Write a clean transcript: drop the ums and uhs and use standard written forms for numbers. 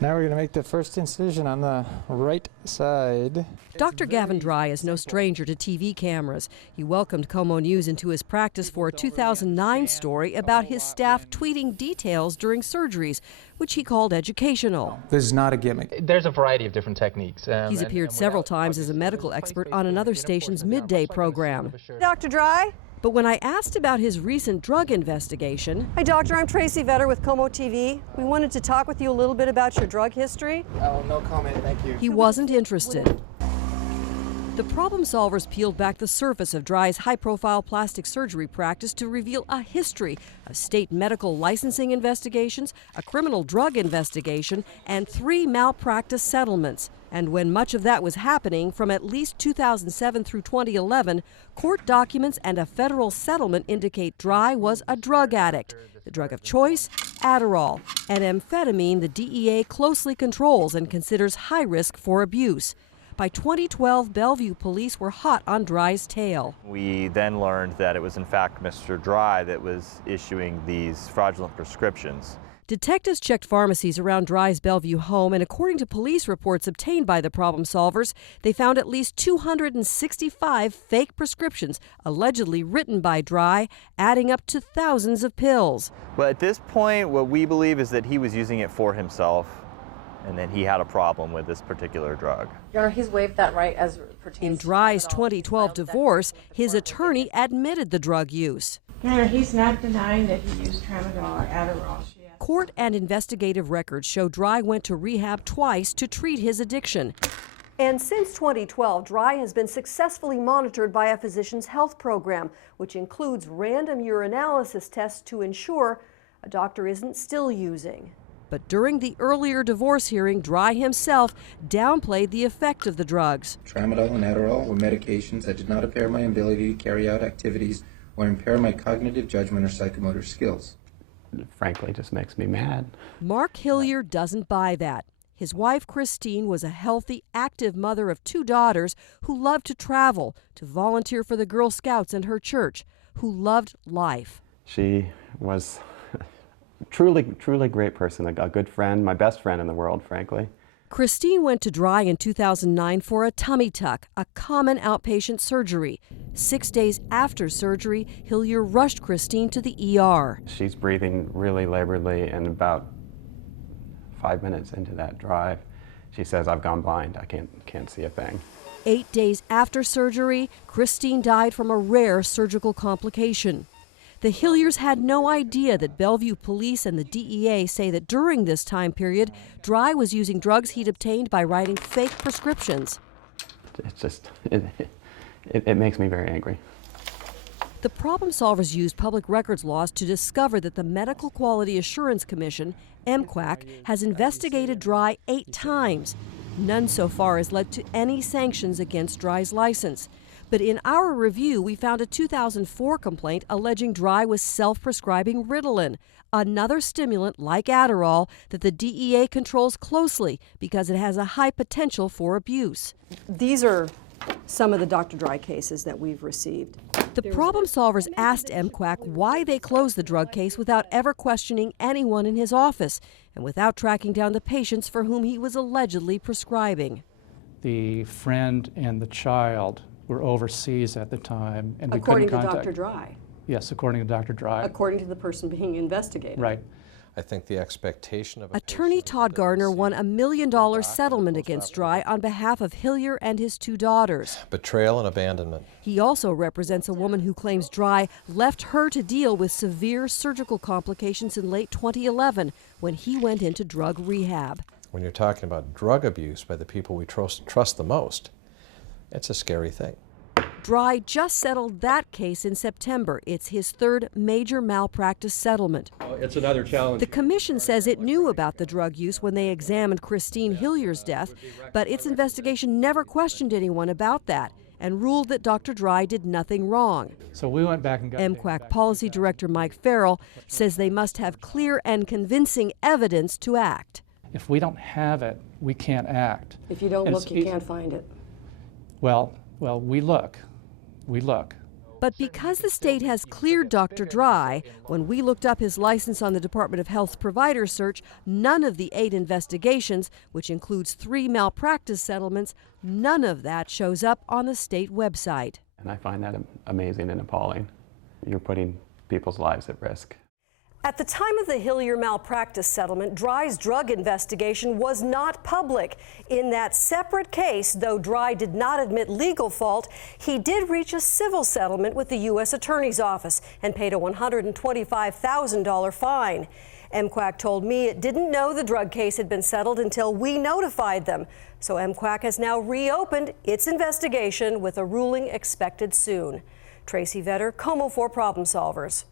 Now we're going to make the first incision on the right side. Dr. Gavin Dry is no stranger to TV cameras. He welcomed Como News into his practice for a 2009 story about his staff tweeting details during surgeries, which he called educational. This is not a gimmick. There's a variety of different techniques. He's appeared several times as a medical expert on another station's midday program. Dr. Dry? But when I asked about his recent drug investigation... Hi, Doctor. I'm Tracy Vetter with Como TV. We wanted to talk with you a little bit about your drug history. Oh, no comment, thank you. He wasn't interested. The problem solvers peeled back the surface of Dry's high-profile plastic surgery practice to reveal a history of state medical licensing investigations, a criminal drug investigation, and 3 malpractice settlements. And when much of that was happening, from at least 2007 through 2011, court documents and a federal settlement indicate Dry was a drug addict. The drug of choice, Adderall, an amphetamine the DEA closely controls and considers high risk for abuse. By 2012, Bellevue police were hot on Dry's tail. We then learned that it was in fact Mr. Dry that was issuing these fraudulent prescriptions. Detectives checked pharmacies around Dry's Bellevue home, and according to police reports obtained by the problem solvers, they found at least 265 fake prescriptions allegedly written by Dry, adding up to thousands of pills. But at this point, what we believe is that he was using it for himself, and that he had a problem with this particular drug. Your Honor, he's waived that right as pertains in Dry's 2012 divorce, his attorney admitted the drug use. Your Honor, he's not denying that he used tramadol or Adderall. Court and investigative records show Dry went to rehab twice to treat his addiction. And since 2012, Dry has been successfully monitored by a physician's health program, which includes random urinalysis tests to ensure a doctor isn't still using. But during the earlier divorce hearing, Dry himself downplayed the effect of the drugs. Tramadol and Adderall were medications that did not impair my ability to carry out activities or impair my cognitive judgment or psychomotor skills. Frankly, just makes me mad. Mark Hillier doesn't buy that. His wife, Christine, was a healthy, active mother of 2 daughters who loved to travel, to volunteer for the Girl Scouts and her church, who loved life. She was truly great person, a good friend, my best friend in the world, frankly. Christine went to Dry in 2009 for a tummy tuck, a common outpatient surgery. 6 days after surgery, Hillier rushed Christine to the ER. She's breathing really laboredly, and about 5 minutes into that drive, she says, "I've gone blind. I can't see a thing." 8 days after surgery, Christine died from a rare surgical complication. The Hilliers had no idea that Bellevue police and the DEA say that during this time period, Dry was using drugs he'd obtained by writing fake prescriptions. It's just, it makes me very angry. The problem solvers used public records laws to discover that the Medical Quality Assurance Commission, MQAC, has investigated Dry 8 times. None so far has led to any sanctions against Dry's license. But in our review, we found a 2004 complaint alleging Dry was self-prescribing Ritalin, another stimulant like Adderall that the DEA controls closely because it has a high potential for abuse. These are some of the Dr. Dry cases that we've received. The problem solvers asked MQAC why they closed the drug case without ever questioning anyone in his office and without tracking down the patients for whom he was allegedly prescribing. The friend and the child were overseas at the time, and we according couldn't to contact. Dr. Dry. Yes, according to Dr. Dry. According to the person being investigated. Right. I think the expectation of Attorney Todd Gardner won $1 million settlement against Dry on behalf of Hillier and his 2 daughters. Betrayal and abandonment. He also represents a woman who claims Dry left her to deal with severe surgical complications in late 2011 when he went into drug rehab. When you're talking about drug abuse by the people we trust the most, it's a scary thing. Dry just settled that case in September. It's his 3rd major malpractice settlement. It's another challenge. The commission says it knew about the drug use when they examined Christine Hillier's death, but its investigation never questioned anyone about that and ruled that Dr. Dry did nothing wrong. So we went back and got MQAC Policy Director Mike Farrell says they must have clear and convincing evidence to act. If we don't have it, we can't act. If you don't look, you can't find it. Well, we look. But because the state has cleared Dr. Dry, when we looked up his license on the Department of Health's provider search, none of the 8 investigations, which includes 3 malpractice settlements, none of that shows up on the state website. And I find that amazing and appalling. You're putting people's lives at risk. At the time of the Hillier malpractice settlement, Dry's drug investigation was not public. In that separate case, though Dry did not admit legal fault, he did reach a civil settlement with the U.S. Attorney's Office and paid a $125,000 fine. MQAC told me it didn't know the drug case had been settled until we notified them. So MQAC has now reopened its investigation with a ruling expected soon. Tracy Vetter, Como for Problem Solvers.